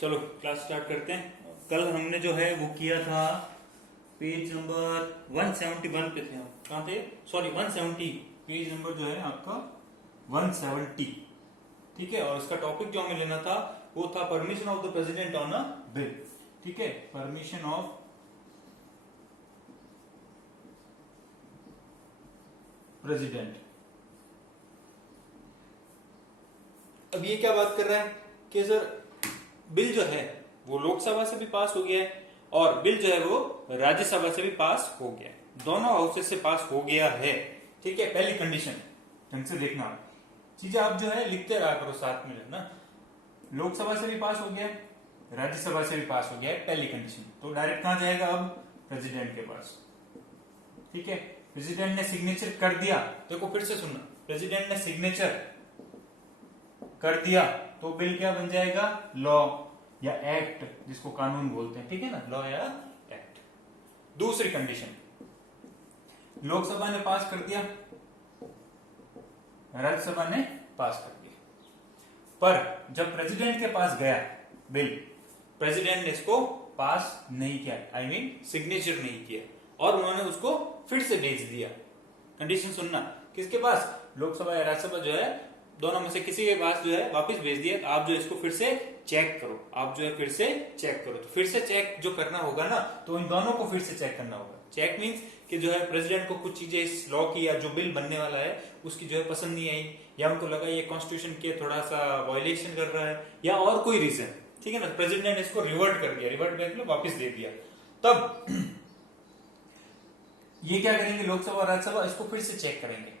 चलो class start करते हैं। कल हमने जो है वो किया था पेज नंबर 171 पे थे हम। कहाँ थे? सॉरी 170। पेज नंबर जो है आपका 170। ठीक है, और इसका टॉपिक जो हमें लेना था वो था permission of the president on a bill. ठीक है, परमिशन ऑफ प्रेसिडेंट। अब ये क्या बात कर रहा है कि सर बिल जो है वो लोकसभा से भी पास हो गया है और बिल जो है वो राज्यसभा से भी पास हो गया है, दोनों हाउसेस से पास हो गया है। ठीक है, पहली कंडीशन ढंग से देखना, चीजें आप जो है लिखते रहा करो साथ में ना। लोकसभा से भी पास हो गया है, राज्यसभा से भी पास हो गया है, पहली कंडीशन। तो डायरेक्ट कहां जाएगा? अब प्रेसिडेंट के पास। ठीक है, प्रेसिडेंट ने सिग्नेचर कर दिया, देखो फिर से सुनना, प्रेसिडेंट ने सिग्नेचर कर दिया तो बिल क्या बन जाएगा? लॉ या एक्ट, जिसको कानून बोलते हैं। ठीक है ना, लॉ या एक्ट। दूसरी कंडीशन, लोकसभा ने पास कर दिया, राज्यसभा ने पास कर दिया, पर जब प्रेसिडेंट के पास गया बिल, प्रेसिडेंट ने इसको पास नहीं किया, आई मीन सिग्नेचर नहीं किया, और उन्होंने उसको फिर से भेज दिया। कंडीशन सुनना, किसके पास? लोकसभा या राज्यसभा जो है दोनों में से किसी के पास जो है वापस भेज दिया। तो आप जो इसको फिर से चेक करो, आप जो है फिर से चेक करो। तो फिर से चेक जो करना होगा ना, तो इन दोनों को फिर से चेक करना होगा। चेक मीन्स कि जो है प्रेसिडेंट को कुछ चीजें इस लॉ की या जो बिल बनने वाला है उसकी जो है पसंद नहीं आई, या उनको लगा ये कॉन्स्टिट्यूशन के थोड़ा सा वायलेशन कर रहा है, या और कोई रीजन। ठीक है ना, प्रेसिडेंट ने इसको रिवर्ट कर दिया, रिवर्ट बैक में वापस दे दिया। तब ये क्या करेंगे, लोकसभा और राज्यसभा इसको फिर से चेक करेंगे,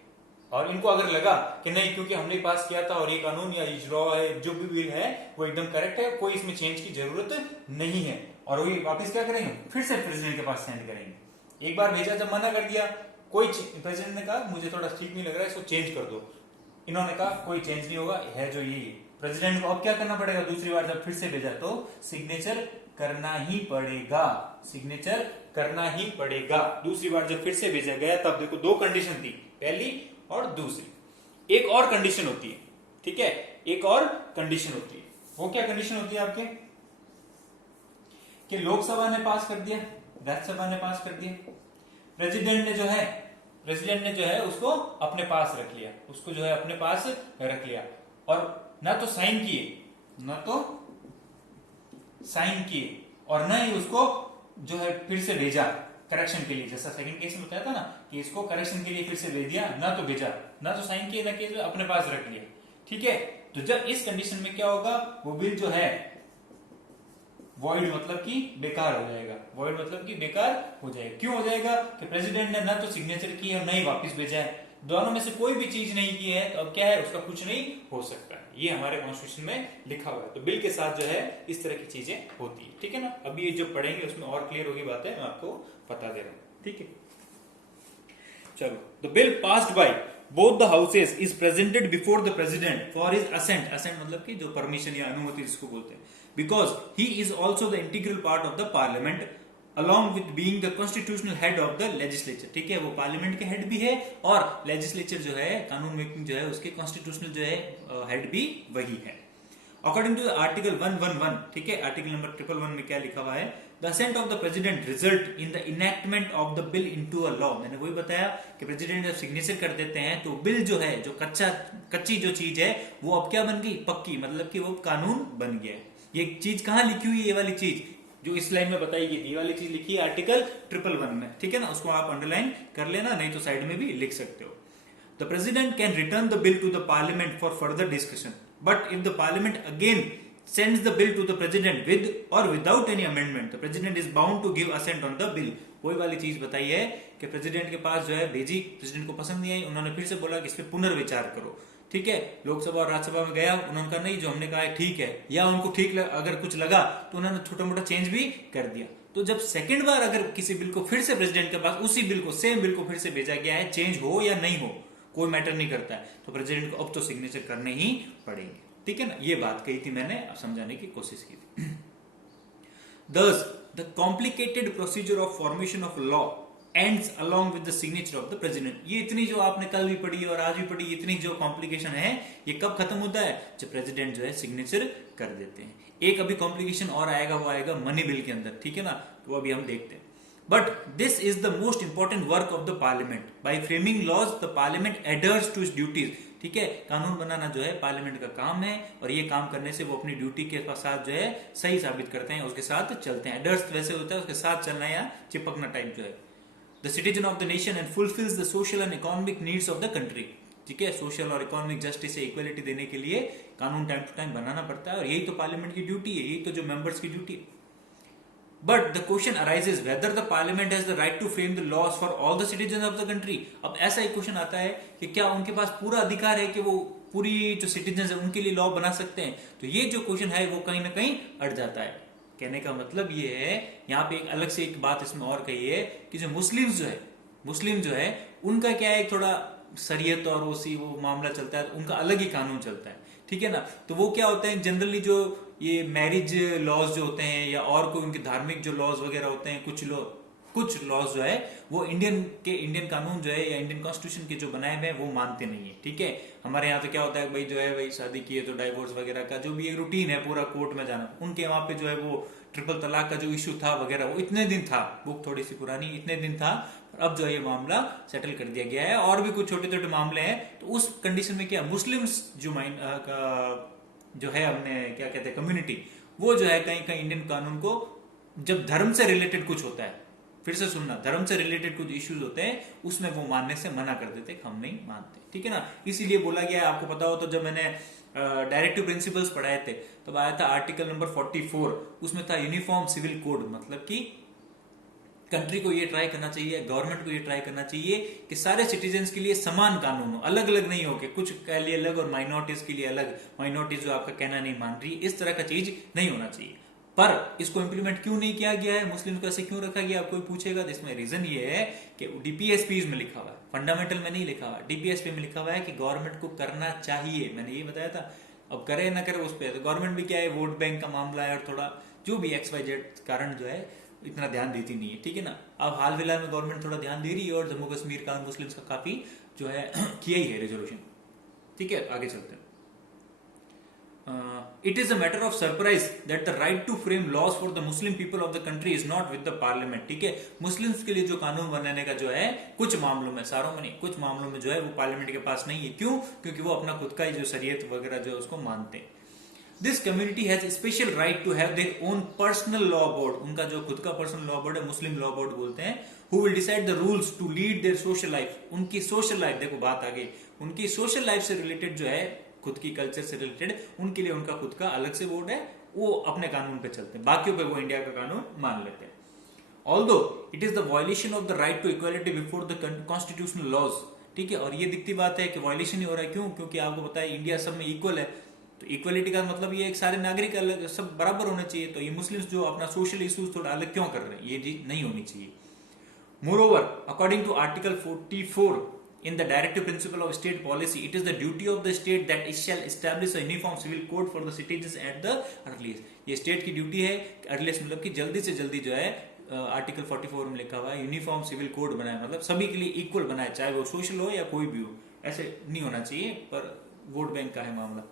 और इनको अगर लगा कि नहीं क्योंकि हमने पास किया था और ये कानून या लॉ है जो भी बिल है वो एकदम करेक्ट है, कोई इसमें चेंज की जरूरत नहीं है, और वो वापस क्या करेंगे, फिर से प्रेसिडेंट के पास सेंड करेंगे। एक बार भेजा, जब मना कर दिया, कोई प्रेसिडेंट ने कहा मुझे थोड़ा ठीक नहीं लग रहा है, इसको चेंज कर दो, इन्होंने कहा कोई चेंज नहीं होगा, है जो ये प्रेसिडेंट को अब क्या करना पड़ेगा? दूसरी बार जब फिर से भेजा तो सिग्नेचर करना ही पड़ेगा, सिग्नेचर करना ही पड़ेगा। दूसरी बार जब फिर से भेजा गया तब देखो दो कंडीशन थी, पहली और दूसरी। एक और कंडीशन होती है, ठीक है, एक और कंडीशन होती है। वो क्या कंडीशन होती है आपके? कि लोकसभा ने पास कर दिया, राज्यसभा ने पास कर दिया, प्रेसिडेंट ने जो है उसको अपने पास रख लिया, उसको जो है अपने पास रख लिया, और ना तो साइन किए और ना ही उसको जो है फिर से भेजा करेक्शन के लिए। जैसा सेकंड केस में बताया था ना कि इसको करेक्शन के लिए फिर से भेज दिया, ना तो भेजा, ना तो साइन किए, ना किए, अपने पास रख लिया। ठीक है, तो जब इस कंडीशन में क्या होगा, वो बिल जो है वॉइड मतलब कि बेकार हो जाएगा। वॉइड मतलब कि बेकार हो जाएगा। क्यों हो जाएगा? कि प्रेसिडेंट ने ना तो सिग्नेचर की है और ना ही वापिस भेजा है, दोनों में से कोई भी चीज नहीं की है, तो अब क्या है, उसका कुछ नहीं हो सकता है। ये हमारे कॉन्स्टिट्यूशन में लिखा हुआ है। तो बिल के साथ जो है इस तरह की चीजें होती है। ठीक है ना, अभी ये जो पढ़ेंगे उसमें और क्लियर होगी बातें, मैं आपको बता दे रहा हूं। ठीक है, चलो। The bill passed by both the houses is presented before the president for his assent. Assent मतलब कि जो परमिशन या अनुमति जिसको बोलते हैं। Because he is also the integral part of the parliament along with being the constitutional head of the legislature। ठीक है, वो पार्लियामेंट के हेड भी है और लेजिस्लेचर जो है, कानून मेकिंग जो है, उसके कॉन्स्टिट्यूशनल जो है हेड भी वही है। अकॉर्डिंग टू आर्टिकल 111, ठीक है, आर्टिकल नंबर 111 में क्या लिखा हुआ है? The assent of the president result in the enactment of the bill into a law. मैंने वही बताया कि प्रेसिडेंट जब सिग्नेचर कर देते हैं तो बिल जो है, जो कच्ची जो चीज है वो अब क्या बन गई? पक्की, मतलब कि वो कानून बन गया। ये चीज कहां लिखी हुई है? ये वाली चीज जो इस लाइन में बताई गई थी, ये वाली चीज लिखी है आर्टिकल 111 में। ठीक है ना, उसको आप अंडरलाइन कर लेना, नहीं तो साइड में भी लिख सकते हो। The president can return the bill to the parliament for further discussion, but if the parliament again sends the bill to the president with or without any amendment, the president is bound to give assent on the bill। वही वाली चीज बताई है कि president के पास जो है भेजी, प्रेसिडेंट को पसंद नहीं आई, उन्होंने फिर से बोला कि इस पे पुनर्विचार करो। ठीक है, लोकसभा और राज्यसभा में गया, उन्होंने कहा नहीं, जो हमने कहा है ठीक है, या उनको ठीक अगर कुछ लगा तो उन्होंने छोटा मोटा चेंज भी कर दिया। तो जब सेकंड बार अगर किसी बिल को फिर से प्रेसिडेंट के पास उसी बिल को, सेम बिल को फिर से भेजा गया है, चेंज हो या नहीं हो कोई मैटर नहीं करता है, तो प्रेसिडेंट को अब तो सिग्नेचर करने ही पड़ेंगे। ठीक है ना, ये बात कही थी मैंने, समझाने की कोशिश की थी। Thus, the complicated procedure of formation of law ends along with the signature of the president। ये इतनी जो आपने कल भी पढ़ी और आज भी पढ़ी, इतनी जो कॉम्प्लिकेशन है, ये कब खत्म होता है? जब प्रेसिडेंट जो है सिग्नेचर कर देते हैं। एक अभी कॉम्प्लिकेशन और आएगा, वो आएगा मनी बिल के अंदर, ठीक है ना, तो वो अभी हम देखते हैं। But this is the most important work of the parliament. By framing laws the parliament adheres to its duties. ठीक है, कानून बनाना जो है पार्लियामेंट का काम है, और ये काम करने से वो अपनी ड्यूटी के साथ जो है सही साबित करते हैं, उसके साथ चलते हैं। एडर्स वैसे होता है उसके साथ चलना या चिपकना टाइप जो है। The citizen of the nation and fulfils the social and economic needs of the country. ठीक है, सोशल और इकोनॉमिक जस्टिस इक्वलिटी देने के लिए कानून टाइम टू टाइम बनाना पड़ता है, और यही तो पार्लियामेंट की ड्यूटी है, यही तो जो मेंबर्स की ड्यूटी है। But the question arises whether the parliament has the right to frame the laws for all the citizens of the country। अब ऐसा एक क्वेश्चन आता है कि क्या उनके पास पूरा अधिकार है कि वो पूरी जो सिटीजन है उनके लिए लॉ बना सकते हैं? तो ये जो क्वेश्चन है वो कहीं ना कहीं अड़ जाता है। कहने का मतलब ये है, यहाँ पे एक अलग से एक बात इसमें और कही है कि जो मुस्लिम जो है उनका क्या है, थोड़ा शरीयत और वो मामला चलता है, उनका अलग ही कानून चलता है। ठीक है ना, तो वो क्या होता है जनरली जो ये मैरिज लॉज जो होते हैं या और कोई उनके धार्मिक जो लॉज वगैरह होते हैं, कुछ लॉज जो है वो इंडियन कानून जो है या इंडियन कॉन्स्टिट्यूशन के जो बनाए हुए हैं वो मानते नहीं है। ठीक है, हमारे यहाँ तो क्या होता है भाई, जो है भाई शादी की है तो डाइवोर्स वगैरह का जो भी एक रूटीन है पूरा कोर्ट में जाना, उनके वहां पे जो है वो ट्रिपल तलाक का जो इश्यू था वगैरह, वो इतने दिन था, बुक थोड़ी सी पुरानी, इतने दिन था, अब जो है ये मामला सेटल कर दिया गया है। और भी कुछ छोटे छोटे मामले हैं, तो उस कंडीशन में क्या मुस्लिम्स जो है अपने क्या कहते हैं कम्युनिटी, वो जो है कहीं कहीं इंडियन कानून को, जब धर्म से रिलेटेड कुछ होता है, फिर से सुनना, धर्म से रिलेटेड कुछ इश्यूज होते हैं उसमें वो मानने से मना कर देते, हम नहीं मानते। ठीक है ना, इसीलिए बोला गया है, आपको पता हो तो जब मैंने डायरेक्टिव प्रिंसिपल्स पढ़ाए थे तब आया था आर्टिकल नंबर 44, उसमें था यूनिफॉर्म सिविल कोड। मतलब कि कंट्री को ये ट्राई करना चाहिए, गवर्नमेंट को ये ट्राई करना चाहिए कि सारे सिटीजन्स के लिए समान कानून हो, अलग अलग नहीं हो के कुछ के लिए अलग और माइनॉरिटीज के लिए अलग, माइनॉरिटीज जो आपका कहना नहीं मान रही, इस तरह का चीज नहीं होना चाहिए। पर इसको इंप्लीमेंट क्यों नहीं किया गया है, मुस्लिम को ऐसे क्यों रखा गया, आपको पूछेगा तो इसमें रीजन ये है कि डीपीएसपी में लिखा हुआ है, फंडामेंटल में नहीं लिखा हुआ, डीपीएसपी में लिखा हुआ है कि गवर्नमेंट को करना चाहिए। मैंने ये बताया था, अब करे ना करे उस पर तो गवर्नमेंट भी क्या है, वोट बैंक का मामला है और थोड़ा जो भी XYZ कारण जो है इतना ध्यान देती नहीं है। ठीक है ना, अब हाल फिलहाल में गवर्नमेंट थोड़ा ध्यान दे रही है और जम्मू कश्मीर का मुस्लिम्स का काफी जो है किया ही है रेजोल्यूशन। ठीक है, आगे चलते हैं। It is a matter of surprise that the right to frame laws for the Muslim people of the country is not with the parliament। ठीक है, मुस्लिम्स के लिए जो कानून बनाने का जो है कुछ मामलों में, सारों में नहीं, कुछ मामलों में जो है वो पार्लियामेंट के पास नहीं है। क्यों? क्योंकि वो अपना खुद का ही जो शरीयत वगैरह जो है उसको मानते हैं। This community has special right to have their own personal law board. उनका जो खुद का पर्सनल लॉ बोर्ड है, मुस्लिम लॉ बोर्ड बोलते हैं, who will decide the rules to lead their social life. उनकी सोशल लाइफ, देखो बात आ गई, उनकी सोशल लाइफ से रिलेटेड जो है, खुद की कल्चर से रिलेटेड, उनके लिए उनका खुद का अलग से बोर्ड है, वो अपने कानून पे चलते हैं, बाकियों पे वो इंडिया का कानून मान लेते हैं। Although it is the violation of the right to equality before the constitutional laws. ठीक है, और ये दिखती बात है कि वायलेशन ही हो रहा है। क्यों? क्योंकि आपको पता है इंडिया सब में इक्वल है, तो इक्वलिटी का मतलब ये एक सारे नागरिक अलग सब बराबर होने चाहिए। तो ये मुस्लिम्स जो अपना सोशल इश्यूज थोड़ा अलग क्यों कर रहे हैं, ये चीज नहीं होनी चाहिए। Moreover according to article 44 in the directive principle of state policy, it is the duty of the state that it shall establish a uniform civil code for the citizens at the earliest। ये state की duty है, earliest मतलब कि जल्दी से जल्दी जो है, आर्टिकल 44 में लिखा हुआ है यूनिफॉर्म सिविल कोड बनाए, मतलब सभी के लिए इक्वल बनाए, चाहे वो सोशल हो या कोई भी हो, ऐसे नहीं होना चाहिए। पर वोट बैंक का है मामला।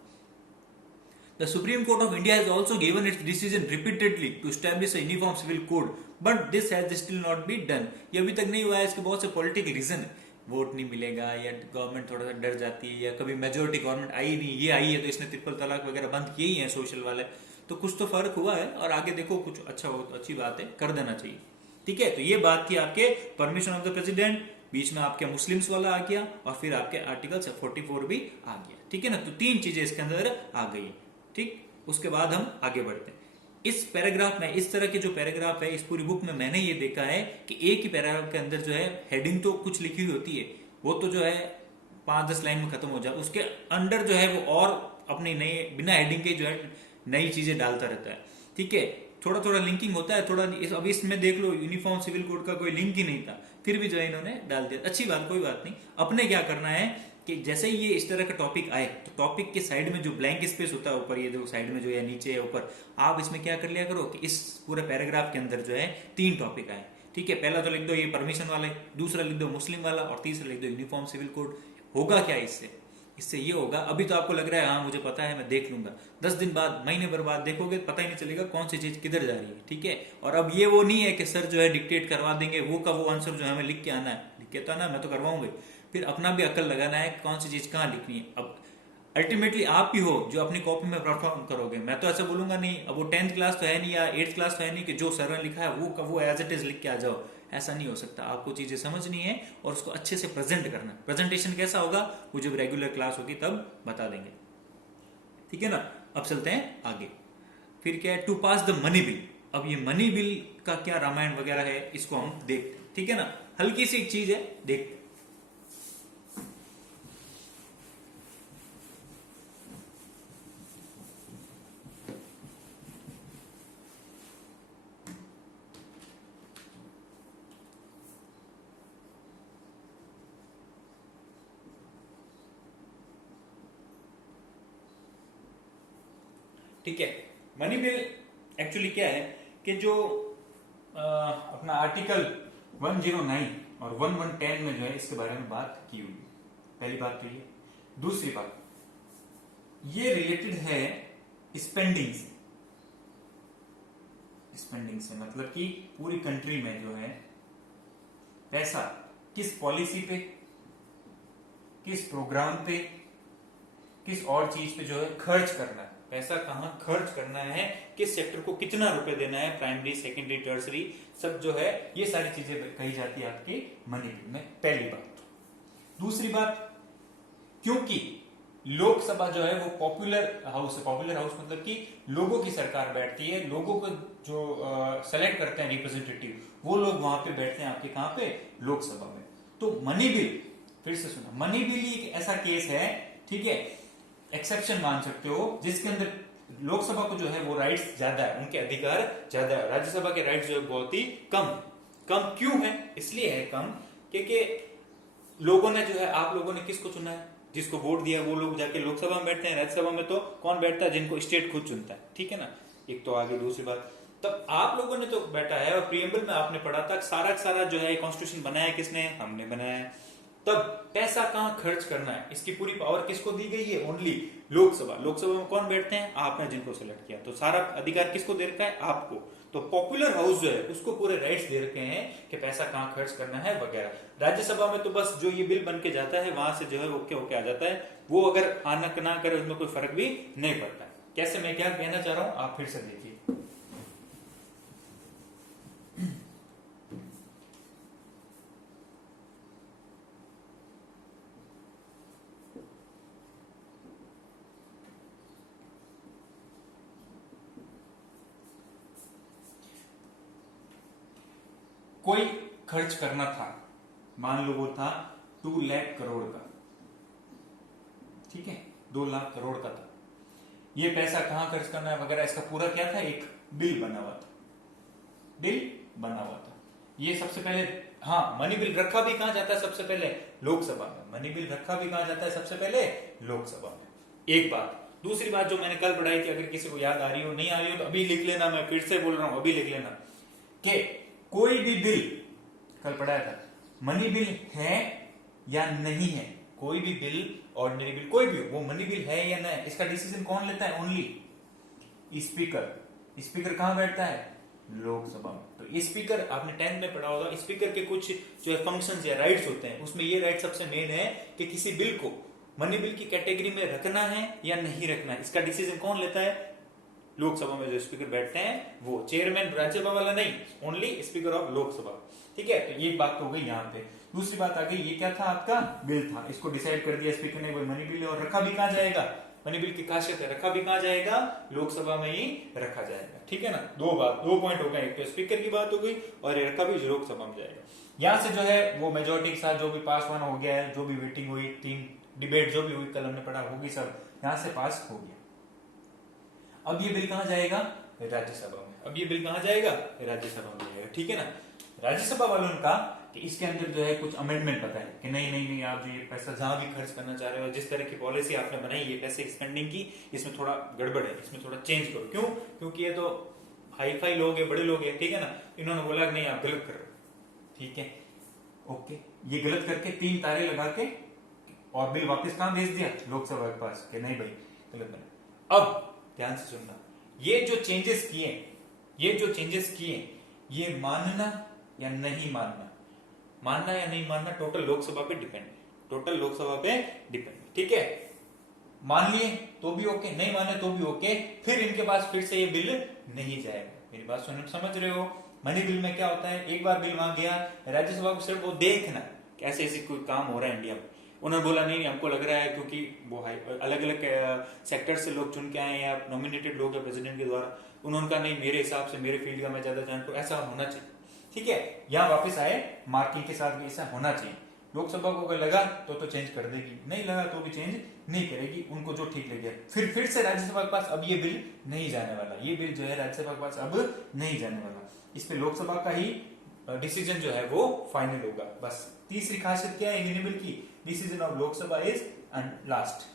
The Supreme Court of India has also given its decision repeatedly to establish a uniform civil code, but this has still not been done। ये अभी तक नहीं हुआ है, इसके बहुत से पॉलिटिकल रीजन है, वोट नहीं मिलेगा या गवर्नमेंट थोड़ा सा डर जाती है, या कभी मेजोरिटी गवर्नमेंट आई नहीं, ये आई है तो इसने ट्रिपल तलाक वगैरह बंद किए ही हैं सोशल वाले, तो कुछ तो फर्क हुआ है, और आगे देखो कुछ अच्छा हो तो अच्छी बात है, कर देना चाहिए। ठीक है, तो ये बात थी आपके परमिशन ऑफ द प्रेसिडेंट, बीच में आपके मुस्लिम्स वाला आ गया, और फिर आपके आर्टिकल 44 भी आ गया। ठीक है ना, तो तीन चीजें इसके अंदर आ गई। ठीक, उसके बाद हम आगे बढ़ते हैं। इस पैराग्राफ में, इस तरह के जो पैराग्राफ है इस पूरी बुक में मैंने ये देखा है कि एक ही पैराग्राफ के अंदर जो है हेडिंग तो कुछ लिखी हुई होती है, वो तो जो है 5-10 लाइन में खत्म हो जाए, उसके अंडर जो है वो और अपनी नई बिना हेडिंग के जो है नई चीजें डालता रहता है। ठीक है, थोड़ा थोड़ा लिंकिंग होता है, थोड़ा अब इसमें देख लो यूनिफॉर्म सिविल कोड का कोई लिंक ही नहीं था, फिर भी जो है इन्होंने डाल दिया। अच्छी बात, कोई बात नहीं। अपने क्या करना है कि जैसे ही ये इस तरह का टॉपिक आए तो टॉपिक के साइड में जो ब्लैंक स्पेस होता है ऊपर, ये जो साइड में जो है नीचे या ऊपर, आप इसमें क्या कर लिया करो कि इस पूरे पैराग्राफ के अंदर जो है 3 टॉपिक आए, ठीक है, पहला तो लिख दो ये परमिशन वाला है, दूसरा लिख दो मुस्लिम वाला, और तीसरा लिख दो यूनिफॉर्म सिविल कोड। होगा क्या इससे? इससे ये होगा, अभी तो आपको लग रहा है हाँ मुझे पता है मैं देख लूंगा, 10 दिन बाद, महीने भर बाद देखोगे पता ही नहीं चलेगा कौन सी चीज किधर जा रही है। ठीक है, और अब ये वो नहीं है कि सर जो है डिक्टेट करवा देंगे, वो का वो आंसर जो है हमें लिख के आना है, लिख के तो आना, मैं तो करवाऊंगा, फिर अपना भी अक्ल लगाना है कौन सी चीज कहाँ लिखनी है। अब अल्टीमेटली आप ही हो जो अपनी कॉपी में परफॉर्म करोगे, मैं तो ऐसा बोलूंगा नहीं। अब वो 10th क्लास तो है नहीं या 8th क्लास तो है नहीं कि जो सर ने लिखा है वो एज इट इज लिख के आ जाओ, ऐसा नहीं हो सकता। आपको चीजें समझनी है और उसको अच्छे से प्रेजेंट करना। प्रेजेंटेशन कैसा होगा वो जब रेगुलर क्लास होगी तब बता देंगे, ठीक है ना। अब चलते हैं आगे, फिर क्या है, to pass the money bill. अब ये मनी बिल का क्या रामायण वगैरह है इसको हम देखते हैं, ठीक है ना, हल्की सी एक चीज है, देखते हैं। ठीक है, मनी बिल एक्चुअली क्या है कि जो अपना आर्टिकल 109 और 1110 में जो है इसके बारे में बात की हुई। पहली बात तो ये, दूसरी बात ये रिलेटेड है स्पेंडिंग से। स्पेंडिंग से मतलब कि पूरी कंट्री में जो है पैसा किस पॉलिसी पे, किस प्रोग्राम पे, किस और चीज पे जो है खर्च करना है, पैसा कहां खर्च करना है, किस सेक्टर को कितना रुपए देना है, प्राइमरी सेकेंडरी टर्सरी सब जो है ये सारी चीजें कही जाती है आपके मनी बिल में। पहली बात। दूसरी बात, क्योंकि लोकसभा जो है वो पॉपुलर हाउस है, पॉपुलर हाउस मतलब कि लोगों की सरकार बैठती है, लोगों को जो सेलेक्ट करते हैं रिप्रेजेंटेटिव वो लोग वहां पे बैठते हैं आपके कहां पे, लोकसभा में। तो मनी बिल, फिर से सुना, मनी बिल एक ऐसा केस है, ठीक है, एक्सेप्शन मान सकते हो, जिसके अंदर लोकसभा को जो है वो राइट्स ज्यादा है, उनके अधिकार ज्यादा है, राज्यसभा के राइट्स जो है बहुत ही कम। कम क्यों है? इसलिए है कम क्योंकि लोगों ने जो है, आप लोगों ने किसको चुना है, जिसको वोट दिया वो लोग जाके लोकसभा में बैठते हैं, राज्यसभा में तो कौन बैठता है, जिनको स्टेट खुद चुनता है, ठीक है ना। एक तो आगे दूसरी बात, तब आप लोगों ने तो बैठा है, और प्रियम्बल में आपने पढ़ा था सारा जो है कॉन्स्टिट्यूशन बनाया किसने, हमने बनाया है। तब पैसा कहां खर्च करना है इसकी पूरी पावर किसको दी गई है, ओनली लोकसभा। लोकसभा में कौन बैठते हैं, आपने जिनको सिलेक्ट किया, तो सारा अधिकार किसको दे रखा है, आपको। तो पॉपुलर हाउस जो है उसको पूरे राइट्स दे रखे हैं कि पैसा कहां खर्च करना है वगैरह। राज्यसभा में तो बस जो ये बिल बन के जाता है वहां से जो है ओके होके आ जाता है, वो अगर आना ना करे उसमें कोई फर्क भी नहीं पड़ता। कैसे, मैं क्या कहना चाह रहा हूं आप फिर से देखिए। कोई खर्च करना था, मान लो वो था 2 लाख करोड़ का, ठीक है, 2 लाख करोड़ का था, ये पैसा कहां खर्च करना है वगैरह, इसका पूरा क्या था, एक बिल बना हुआ था, बिल बना हुआ था। ये सबसे पहले, हाँ, मनी बिल रखा भी कहां जाता है सबसे पहले, लोकसभा में। मनी बिल रखा भी कहां जाता है सबसे पहले, लोकसभा में। एक बात। दूसरी बात जो मैंने कल पढ़ाई थी, अगर किसी को याद आ रही हो, नहीं आ रही हो तो अभी लिख लेना, मैं फिर से बोल रहा हूं, अभी लिख लेना कि कोई भी बिल, कल पढ़ाया था, मनी बिल है या नहीं है, कोई भी बिल, ऑर्डिनरी बिल कोई भी हो, वो मनी बिल है या नहीं, इसका डिसीजन कौन लेता है, ओनली स्पीकर। स्पीकर कहां बैठता है, लोकसभा में। तो स्पीकर, आपने 10th में पढ़ा होगा, स्पीकर के कुछ जो है फंक्शंस या राइट्स होते हैं, उसमें ये राइट सबसे मेन है कि किसी बिल को मनी बिल की कैटेगरी में रखना है या नहीं रखना है, इसका डिसीजन कौन लेता है, लोकसभा में जो स्पीकर बैठते हैं वो। चेयरमैन राज्यसभा वाला नहीं, ओनली स्पीकर ऑफ लोकसभा, ठीक है। तो ये बात तो हो गई यहाँ पे। दूसरी बात आ गई, ये क्या था, आपका बिल था, इसको डिसाइड कर दिया स्पीकर ने, कोई मनी बिल, और रखा भी कहां जाएगा, मनी बिल की खासियत है, रखा भी कहां जाएगा, लोकसभा में ही रखा जाएगा, ठीक है ना। दो पॉइंट हो गए, एक तो स्पीकर की बात हो गई और ये रखा भी लोकसभा में जाएगा। यहाँ से जो है वो मेजोरिटी के साथ जो भी पास होना हो गया है, जो भी मीटिंग हुई, 3 डिबेट जो भी हुई, कल हमने पढ़ा, होगी सब, यहाँ से पास हो गया। अब ये बिल कहां जाएगा, राज्यसभा में। अब ये बिल कहां जाएगा, राज्यसभा में जाएगा, ठीक है ना। राज्यसभा वालों ने कहा कि इसके अंदर जो है कुछ अमेंडमेंट बताए कि नहीं नहीं नहीं, आप जो ये पैसा जहां भी खर्च करना चाह रहे हो, जिस तरह की पॉलिसी आपने बनाई है पैसे स्पेंडिंग की, इसमें थोड़ा गड़बड़ है, इसमें थोड़ा चेंज करो। क्यों? क्योंकि ये तो हाई फाई लोग है, बड़े लोग हैं, ठीक है ना, इन्होंने बोला कि नहीं आप गलत कर रहे हो, ठीक है, ओके। ये गलत करके 3 तारे लगा के और बिल वापस कहां भेज दिया, लोकसभा के पास, कि नहीं भाई गलत बना। अब ध्यान से सुनना, ये जो चेंजेस किए, ये मानना या नहीं मानना टोटल लोकसभा पे डिपेंड, ठीक है। मान लिए तो भी ओके, नहीं माने तो भी ओके, फिर इनके पास फिर से ये बिल नहीं जाएगा। मेरी बात समझ रहे हो? मनी बिल में क्या होता है, एक बार बिल वहां गया राज्यसभा को, सिर्फ वो देखना कैसे ऐसे कोई काम हो रहा है इंडिया में। उन्होंने बोला नहीं हमको लग रहा है, क्योंकि वो अलग अलग सेक्टर से लोग चुन के आए या नॉमिनेटेड लोग है प्रेसिडेंट के द्वारा, उन्होंने कहा नहीं मेरे हिसाब से मेरे फील्ड का मैं ज्यादा जानता हूं, ऐसा होना चाहिए, ठीक है। यहाँ वापस आए मार्किंग के साथ भी ऐसा होना चाहिए। लोकसभा को अगर लगा तो चेंज कर देगी, नहीं लगा तो भी चेंज नहीं करेगी, उनको जो ठीक लगे। फिर से राज्यसभा के पास अब ये बिल नहीं जाने वाला, ये बिल जो है राज्यसभा के पास अब नहीं जाने वाला, इस पे लोकसभा का ही डिसीजन जो है वो फाइनल होगा। बस तीसरी खासियत क्या है मनी बिल की, decision of Lok Sabha is last,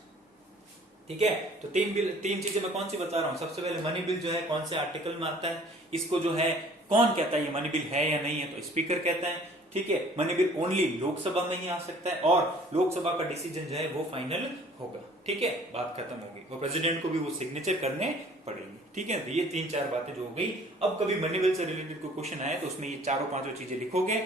ठीक है। तो तीन चीजें मैं कौन सी बता रहा हूं। सबसे पहले मनी बिल जो है कौन से आर्टिकल में आता है, इसको जो है कौन कहता है ये मनी बिल है या नहीं है, तो स्पीकर कहता है, ठीक है। मनी बिल ओनली लोकसभा में ही आ सकता है और लोकसभा का डिसीजन जो है वो फाइनल होगा, ठीक है। बात खत्म होगी, और प्रेसिडेंट को भी वो सिग्नेचर करने पड़ेंगे, ठीक है। तो ये 3-4 बातें जो हो गई। अब कभी मनी बिल से रिलेटेड कोई क्वेश्चन आए तो उसमें ये 4-5 चीजें लिखोगे,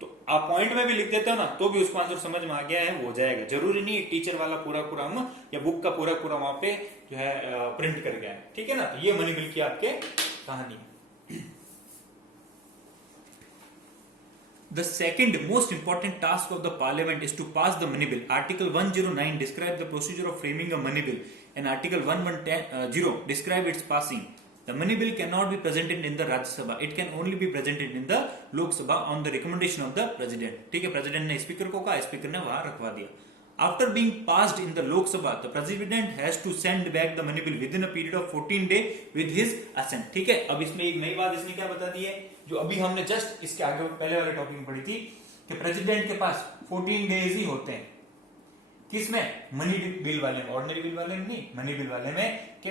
तो आप पॉइंट में भी लिख देते हो ना तो भी उसको आंसर समझ में आ गया है, हो जाएगा। जरूरी नहीं टीचर वाला पूरा हम या बुक का पूरा वहां पे जो है प्रिंट कर गया है, ठीक है ना। तो ये मनी बिल की आपके कहानी। The second most important task of the parliament is to pass the money bill. Article 109 describes the procedure of framing a money bill and Article 1110 describe its passing. The money bill cannot be presented in the Rajya Sabha. It can only be presented in the Lok Sabha on the recommendation of the president. ठीक है, president ने speaker को कहा, speaker ने वहां रखवा दिया। After being passed in the Lok Sabha, the president has to send back the money bill within a period of 14 days with his assent. ठीक है, अब इसमें एक नई बात इसने क्या बता दी है, जो अभी हमने जस्ट इसके आगे पहले वाले टॉपिक में पढ़ी थी, कि प्रेसिडेंट के पास 14 डेज ही होते हैं। किसमें, मनी बिल वाले में, ऑर्डिनरी बिल वाले में नहीं, मनी बिल वाले में, कि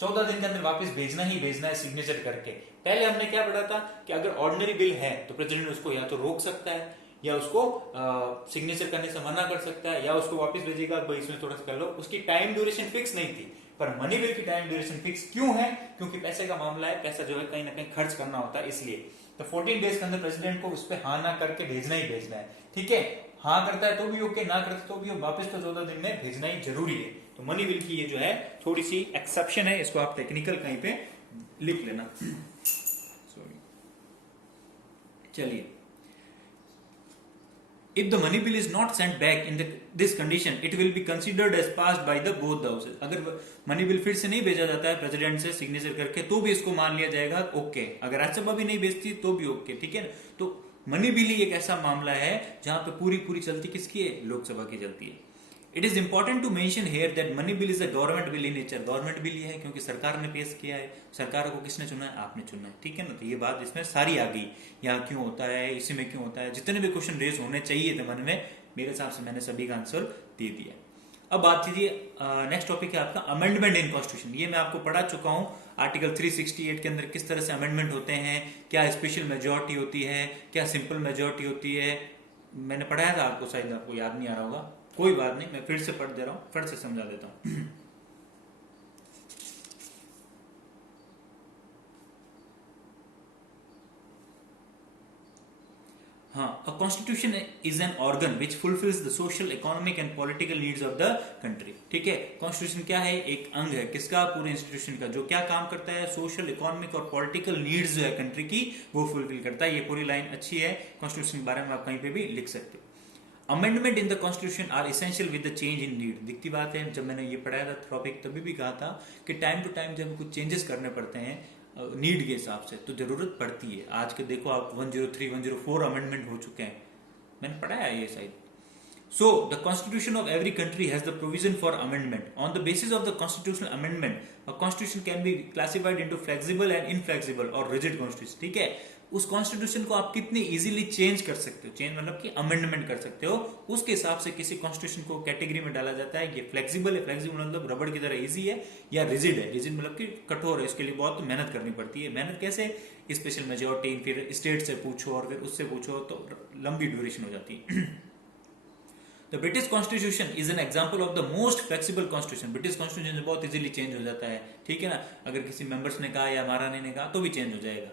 14 दिन के अंदर वापस भेजना ही भेजना है सिग्नेचर करके। पहले हमने क्या पढ़ा था कि अगर ऑर्डिनरी बिल है तो प्रेसिडेंट उसको या तो रोक सकता है या उसको सिग्नेचर करने से मना कर सकता है या उसको वापस भेजेगा, भाई इसमें थोड़ा सा कर लो। उसकी टाइम ड्यूरेशन फिक्स नहीं थी, पर मनी बिल की टाइम ड्यूरेशन फिक्स क्यों है, क्योंकि पैसे का मामला है, पैसा जो है कहीं ना कहीं खर्च करना होता है, इसलिए। तो 14 डेज के अंदर प्रेसिडेंट को उस पर हाँ ना करके भेजना ही भेजना है, ठीक है। हाँ करता है तो भी ओके, ना करता तो भी वापस तो 14 दिन में भेजना ही जरूरी है। तो मनी बिल की ये जो है थोड़ी सी एक्सेप्शन है, इसको आप टेक्निकल कहीं पे लिख लेना। सॉरी, चलिए। If the money bill is not sent back in this condition, it will be considered as passed by the both the houses. अगर मनी बिल फिर से नहीं भेजा जाता है प्रेसिडेंट से सिग्नेचर करके तो भी इसको मान लिया जाएगा ओके, अगर राज्यसभा भी नहीं भेजती तो भी ओके, ठीक है। तो मनी बिल ही एक ऐसा मामला है जहां पे पूरी चलती किसकी है, लोकसभा की चलती है। It is important to mention here that money bill is a government bill in nature. Government bill ये है क्योंकि सरकार ने पेश किया है, सरकार को किसने चुना है, आपने चुना है, ठीक है ना। तो ये बात इसमें सारी आ गई, यहाँ क्यों होता है, इसी में क्यों होता है, जितने भी क्वेश्चन रेज होने चाहिए थे मन में, मेरे हिसाब से मैंने सभी का आंसर दे दिया। अब बात कीजिए, नेक्स्ट टॉपिक है आपका अमेंडमेंट इन कॉन्स्टिट्यूशन। ये मैं आपको पढ़ा चुका हूँ, आर्टिकल 368 के अंदर किस तरह से अमेंडमेंट होते हैं, क्या स्पेशल मेजोरिटी होती है, क्या सिंपल मेजोरिटी होती है, मैंने पढ़ाया था आपको, शायद आपको याद नहीं आ रहा होगा, कोई बात नहीं, मैं फिर से पढ़ दे रहा हूं, फिर से समझा देता हूं। हाँ, a constitution is an organ which fulfills the social, economic and political needs of the country. ठीक है, कॉन्स्टिट्यूशन क्या है, एक अंग है किसका, पूरे इंस्टीट्यूशन का, जो क्या काम करता है, सोशल, इकोनॉमिक और पॉलिटिकल नीड्स जो है कंट्री की वो फुलफिल करता है। ये पूरी लाइन अच्छी है, कॉन्स्टिट्यूशन के बारे में आप कहीं पे भी लिख सकते हो। Amendment in the constitution are essential with the change in need. दिखती बात है, जब मैंने ये पढ़ाया था टॉपिक तभी भी कहा था कि टाइम टू टाइम जब कुछ चेंजेस करने पड़ते हैं नीड के हिसाब से तो जरूरत पड़ती है। आज के देखो आप 103, 104 अमेंडमेंट हो चुके हैं, मैंने पढ़ाया ये शायद। So, the constitution of every country has the provision for amendment. On the basis of the constitutional amendment, a constitution can be classified into flexible and inflexible or rigid constitution. ठीक है, उस कॉन्स्टिट्यूशन को आप कितनी easily change कर सकते हो, change मतलब कि अमेंडमेंट कर सकते हो, उसके हिसाब से किसी कॉन्स्टिट्यूशन को कैटेगरी में डाला जाता है। ये फ्लेक्सिबल है, फ्लेक्सिबल मतलब रबड़ की तरह इजी है, या रिजिड है, रिजिड मतलब कि कठोर है, इसके लिए बहुत मेहनत करनी पड़ती है। मेहनत कैसे? स्पेशल मेजोरिटी, फिर स्टेट से पूछो और फिर उससे पूछो, तो लंबी ड्यूरेशन हो जाती है। The British Constitution is an example of the most flexible constitution. British Constitution बहुत इजीली चेंज हो जाता है, ठीक है ना, अगर किसी मेंबर्स ने कहा या महारानी ने कहा तो भी चेंज हो जाएगा,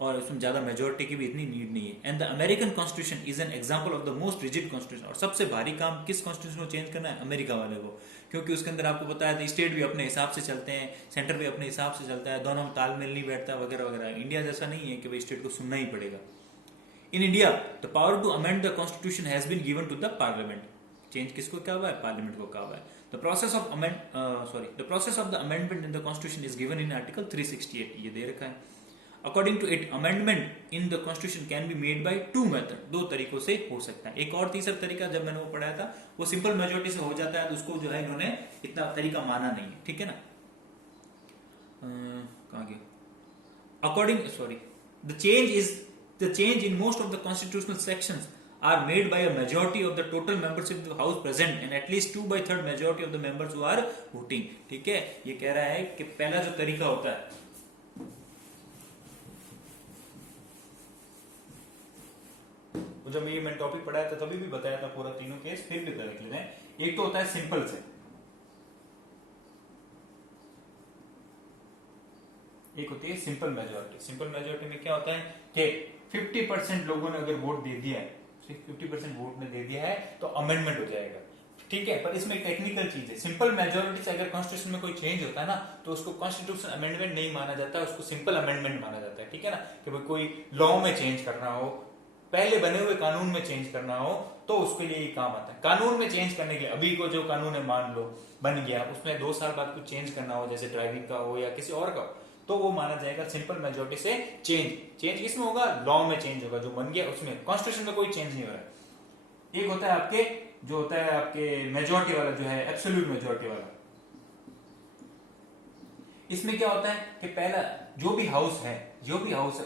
और उसमें ज्यादा मेजोरिटी की भी इतनी नीड नहीं है। And the American constitution is an example of the most rigid constitution. और सबसे भारी काम किस कॉन्स्टिट्यूशन को चेंज करना है? अमेरिका वाले को, क्योंकि उसके अंदर आपको पता है स्टेट भी अपने हिसाब से चलते हैं, सेंटर भी अपने हिसाब से चलता है, दोनों में तालमेल नहीं बैठता वगैरह वगैरह। इंडिया जैसा नहीं है कि भाई स्टेट को सुनना ही पड़ेगा। In India the power to amend the constitution has been given to the parliament. Change किसको क्या हुआ है? पार्लियामेंट को क्या हुआ है? The process of the amendment in the constitution is given in article 368, ये दे रखा है। According to it amendment in the constitution can be made by two method, दो तरीकों से हो सकता है। एक और तीसरा तरीका जब मैंने वो पढ़ाया था वो सिंपल मेजोरिटी से हो जाता है, तो उसको जो है इन्होंने इतना तरीका माना नहीं है, ठीक है ना। कहां गया? The change in most of the constitutional sections are made by a majority of the total membership of the house present and at least 2/3 majority of the members who are voting, ठीक है। ये कह रहा है कि पहला जो तरीका होता है, वो जब मैंने टॉपिक पढ़ाया था तभी भी बताया था पूरा तीनों केस, फिर भी देख लेते हैं। एक तो होता है सिंपल से, एक होती है सिंपल मेजोरिटी। सिंपल मेजोरिटी में क्या होता है कि 50% लोगों ने अगर वोट दे दिया है, 50% वोट ने दे दिया है तो अमेंडमेंट हो जाएगा, ठीक है। पर इसमें एक टेक्निकल चीज है, सिंपल मेजोरिटी से अगर कॉन्स्टिट्यूशन में कोई चेंज होता है ना तो उसको कॉन्स्टिट्यूशन अमेंडमेंट नहीं माना जाता, उसको सिंपल अमेंडमेंट माना जाता है, ठीक है ना। कि भाई कोई लॉ में चेंज करना हो, पहले बने हुए कानून में चेंज करना हो, तो उसके लिए ये काम आता है। कानून में चेंज करने के लिए अभी को जो कानून है मान लो बन गया, उसमें 2 साल बाद कुछ चेंज करना हो, जैसे ड्राइविंग का हो या किसी और का हो, तो वो माना जाएगा सिंपल मेजोरिटी से चेंज किसमें होगा? लॉ में चेंज होगा, जो बन गया उसमें। कॉन्स्टिट्यूशन में कोई चेंज नहीं हो रहा है। एक होता है आपके जो होता है आपके मेजोरिटी वाला, जो है एब्सोल्यूट मेजोरिटी वाला। इसमें क्या होता है कि पहला जो भी हाउस है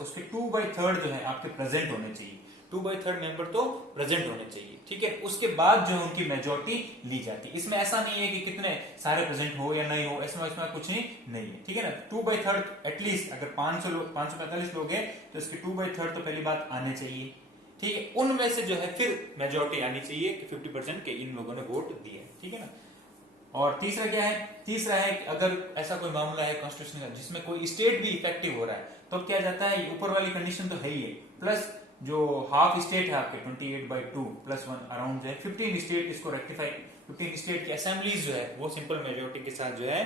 उसके 2/3 जो है आपके प्रेजेंट होने चाहिए, 2/3 मेंबर तो प्रेजेंट होने चाहिए, ठीक है। उसके बाद जो उनकी मेजोरिटी ली जाती है। इसमें ऐसा नहीं है कि कितने सारे प्रेजेंट हो या नहीं हो, इसमें कुछ नहीं है, ठीक है ना। 2/3 एटलीस्ट, अगर 545 लोग हैं तो इसके 2/3 तो पहली बात आने चाहिए, ठीक है। उनमें से जो है फिर मेजोरिटी आनी चाहिए कि 50% के इन लोगों ने वोट दिए, ठीक है ना। और तीसरा क्या है? तीसरा है अगर ऐसा कोई मामला है कॉन्स्टिट्यूशन का जिसमें कोई स्टेट भी इफेक्टिव हो रहा है, तो क्या जाता है, ऊपर वाली कंडीशन तो है ही है, प्लस जो हाफ स्टेट है आपके 28/2 + 1 अराउंड जो है 15 स्टेट इसको रेक्टिफाई, 15 स्टेट की असेंबलीज जो है वो सिंपल मेजोरिटी के साथ जो है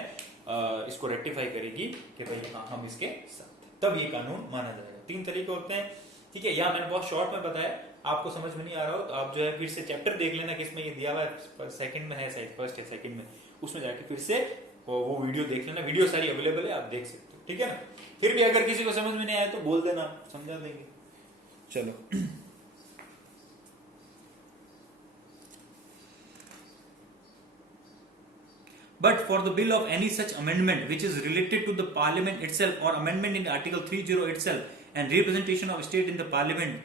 इसको रेक्टिफाई करेगी कि भाई हाँ हम इसके साथ, तब ये कानून माना जाएगा। 3 तरीके होते हैं, ठीक है। या मैंने बहुत शॉर्ट में बताया, आपको समझ में नहीं आ रहा हो तो आप जो है फिर से चैप्टर देख लेना किसमें ये दिया हुआ है, सेकंड में है शायद, फर्स्ट या सेकंड में, उसमें जाके फिर से वो वीडियो देख लेना। वीडियो सारी अवेलेबल है, आप देख सकते हो, ठीक है ना। फिर भी अगर किसी को समझ में नहीं आया तो बोल देना, समझा देंगे। चलो But for the bill of any such amendment which is related to the parliament itself or amendment in article 30 itself and representation of state in the parliament,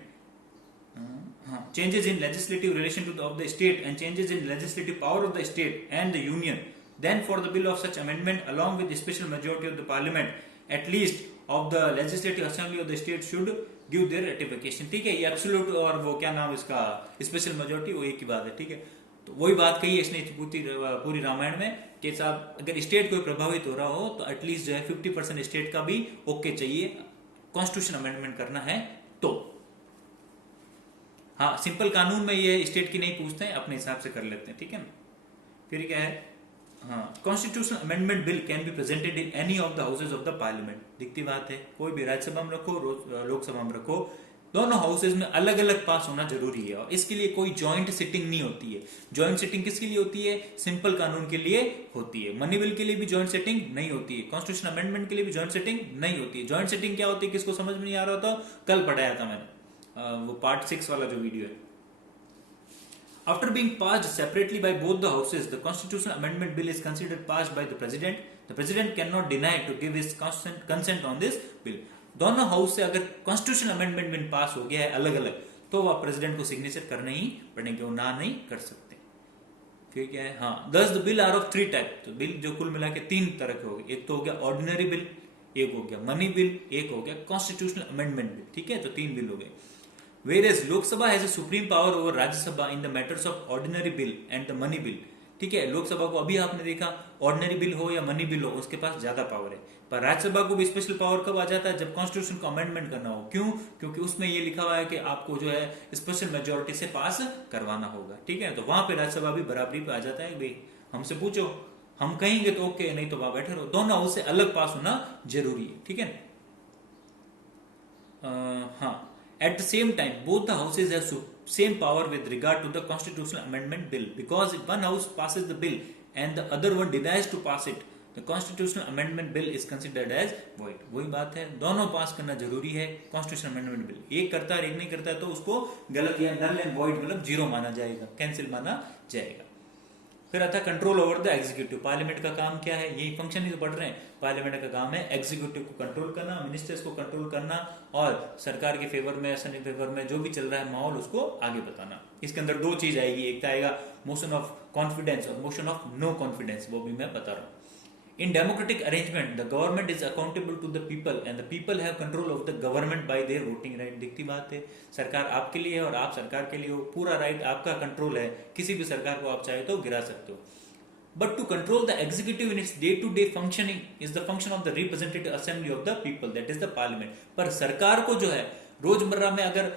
changes in legislative relation of the state and changes in legislative power of the state and the union, then for the bill of such amendment along with the special majority of the parliament at least of the legislative assembly of the state should give their ratification, ठीक है। ये absolute और वो क्या नाम इसका special majority, वो एक ही बात है, ठीक है। तो वही बात कही है इसने पूरी रामायण में कि साहब अगर स्टेट कोई प्रभावित हो रहा हो तो एटलीस्ट जो है 50% स्टेट का भी ओके चाहिए कॉन्स्टिट्यूशन अमेंडमेंट करना है तो। हाँ, सिंपल कानून में ये स्टेट की नहीं पूछते हैं, अपने हिसाब से कर लेते हैं, ठीक है ना। फिर क्या है, हाँ, constitution amendment bill can be presented in any of the houses of the parliament. दिखती बात है, कोई भी राज्यसभा में रखो लोकसभा में रखो, दोनों हाउसेज में अलग अलग पास होना जरूरी है और इसके लिए कोई जॉइंट सिटिंग नहीं होती है। जॉइंट सिटिंग किसके लिए होती है? सिंपल कानून के लिए होती है। मनी बिल के लिए भी जॉइंट सिटिंग नहीं होती है, कॉन्स्टिट्यूशन अमेंडमेंट के लिए भी जॉइंट सिटिंग नहीं होती है। जॉइंट सिटिंग क्या होती है, किसको समझ में नहीं आ रहा था, कल पढ़ाया था मैंने, वो पार्ट 6 वाला जो वीडियो है। After being passed separately by both the houses, the constitutional amendment bill is considered passed by the president. The president cannot deny to give his consent on this bill. दोनों house से अगर constitutional amendment bill pass हो गया है अलग अलग, तो वह प्रेसिडेंट को सिग्नेचर करने ही पड़ेंगे, वो ना नहीं कर सकते। फिर क्या है, हाँ, दस the bill are of 3 type, तो बिल जो कुल मिला के 3 तरह के हो गए, एक तो हो गया ऑर्डिनरी बिल, एक हो गया मनी बिल, एक हो गया कॉन्स्टिट्यूशनल अमेंडमेंट बिल, ठीक है, तो 3 बिल हो गए। Whereas Lok Sabha has a supreme power over Rajya Sabha in the matters of ordinary bill and the money bill, ठीक है, लोकसभा को अभी आपने देखा ऑर्डिनरी बिल हो या मनी बिल हो उसके पास ज्यादा पावर है, पर राज्यसभा को भी स्पेशल पावर कब आ जाता है, जब कॉन्स्टिट्यूशन को अमेंडमेंट करना हो। क्यों? क्योंकि उसमें ये लिखा हुआ है कि आपको जो है स्पेशल मेजोरिटी से पास करवाना होगा, ठीक है, तो वहां पे राज्यसभा भी बराबरी पे आ जाता है, भाई हमसे पूछो, हम कहेंगे तो ओके, नहीं तो वहां बैठे रहो, दोनों हाउस से अलग पास होना जरूरी है, ठीक है। हाँ, at the same time both the houses have same power with regard to the constitutional amendment bill, because if one house passes the bill and the other one denies to pass it, the constitutional amendment bill is considered as void। वही बात है, दोनों पास करना जरूरी है constitutional amendment bill, एक करता है एक नहीं करता है तो उसको गलत या null and void मतलब जीरो माना जाएगा, कैंसिल माना जाएगा। फिर आता है control over the executive, parliament का काम क्या है, यही फंक्शन ही तो पढ़ रहे हैं, पार्लियामेंट का काम है एग्जीक्यूटिव को कंट्रोल करना, मिनिस्टर्स को कंट्रोल करना, और सरकार के फेवर में असली फेवर में जो भी चल रहा है माहौल उसको आगे बताना। इसके अंदर 2 चीज आएगी, एक तो आएगा मोशन ऑफ कॉन्फिडेंस और मोशन ऑफ नो कॉन्फिडेंस, वो भी मैं बता रहा हूँ। In democratic arrangement, the government is accountable to the people and the people have control of the government by their voting right। दिखती बात है, सरकार आपके लिए है और आप सरकार के लिए हो, पूरा राइट आपका कंट्रोल है, किसी भी सरकार को आप चाहे तो गिरा सकते हो। But to control the executive in its day-to-day functioning is the function of the representative assembly of the people, that is the parliament। पर सरकार को जो है रोजमर्रा में अगर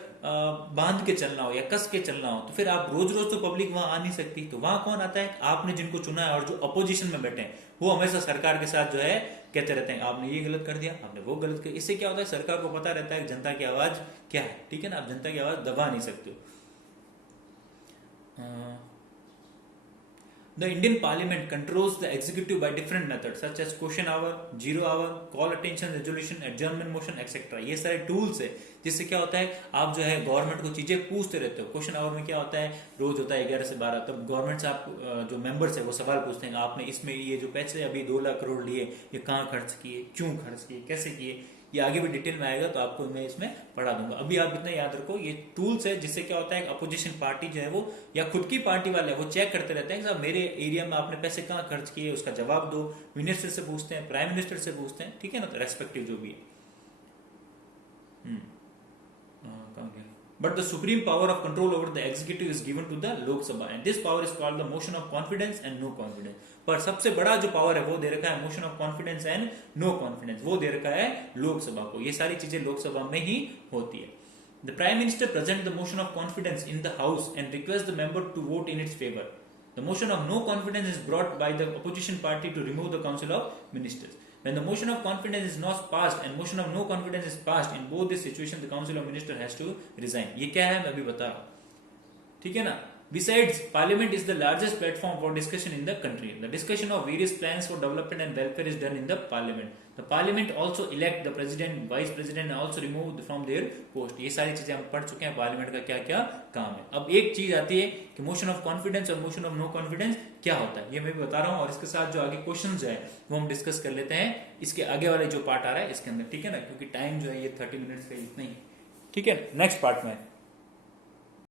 बांध के चलना हो या कस के चलना हो तो फिर आप रोज रोज तो पब्लिक वहां आ नहीं सकती, तो वहां कौन आता है, आपने जिनको चुना है, और जो अपोजिशन में बैठे हैं वो हमेशा सरकार के साथ जो है कहते रहते हैं आपने ये गलत कर दिया, आपने वो गलत किया। इससे क्या होता है, सरकार को पता रहता है जनता की आवाज क्या है, ठीक है ना, आप जनता की आवाज दबा नहीं सकते हो। The Indian Parliament controls the executive by different methods such as question hour, zero hour, call attention, resolution, adjournment motion, etc। ये सारे टूल्स है जिससे क्या होता है आप जो है गवर्नमेंट को चीजें पूछते रहते हो। क्वेश्चन आवर में क्या होता है, रोज होता है 11 से 12, तब गवर्नमेंट से आप जो मेंबर्स है वो सवाल पूछते हैं, आपने इसमें ये जो पैसे अभी 2 लाख करोड़ लिए ये कहाँ खर्च किए, क्यों खर्च किए, कैसे किए, ये आगे भी डिटेल में आएगा तो आपको मैं इसमें पढ़ा दूंगा। अभी आप इतना याद रखो, ये टूल्स है जिससे क्या होता है अपोजिशन पार्टी जो है वो या खुद की पार्टी वाले वो चेक करते रहते हैं कि साहब मेरे एरिया में आपने पैसे कहाँ खर्च किए, उसका जवाब दो। मिनिस्टर से पूछते हैं, प्राइम मिनिस्टर से पूछते हैं, ठीक है ना, तो रेस्पेक्टिव जो भी है। But the supreme power of control over the executive is given to the Lok Sabha and this power is called the motion of confidence and no confidence। पर सबसे बड़ा जो पावर है वो दे रखा है motion of confidence and no confidence, वो दे रखा है लोकसभा को। ये सारी चीजें लोकसभा में ही होती है। The Prime Minister presents the motion of confidence in the House and requests the member to vote in its favor। The motion of no confidence is brought by the opposition party to remove the Council of Ministers। When the motion of confidence is not passed and motion of no confidence is passed, in both these situations the Council of Ministers has to resign। ये क्या है मैं अभी बता रहा हूँ, ठीक है ना। Besides, Parliament is the largest platform for discussion in the country। The discussion of various plans for development and welfare is done in the Parliament। The Parliament also elect the President, Vice President and also remove from their post। ये सारी चीजें हम पढ़ चुके हैं parliament का क्या क्या काम है। अब एक चीज आती है कि मोशन ऑफ कॉन्फिडेंस और मोशन ऑफ नो कॉन्फिडेंस क्या होता है, ये मैं भी बता रहा हूँ, और इसके साथ जो आगे क्वेश्चन जो है वो हम डिस्कस कर लेते हैं इसके आगे वाले जो पार्ट आ रहा है इसके अंदर, ठीक है ना, क्योंकि टाइम जो है ये 30 मिनट्स का इतना ही, ठीक है। नेक्स्ट पार्ट में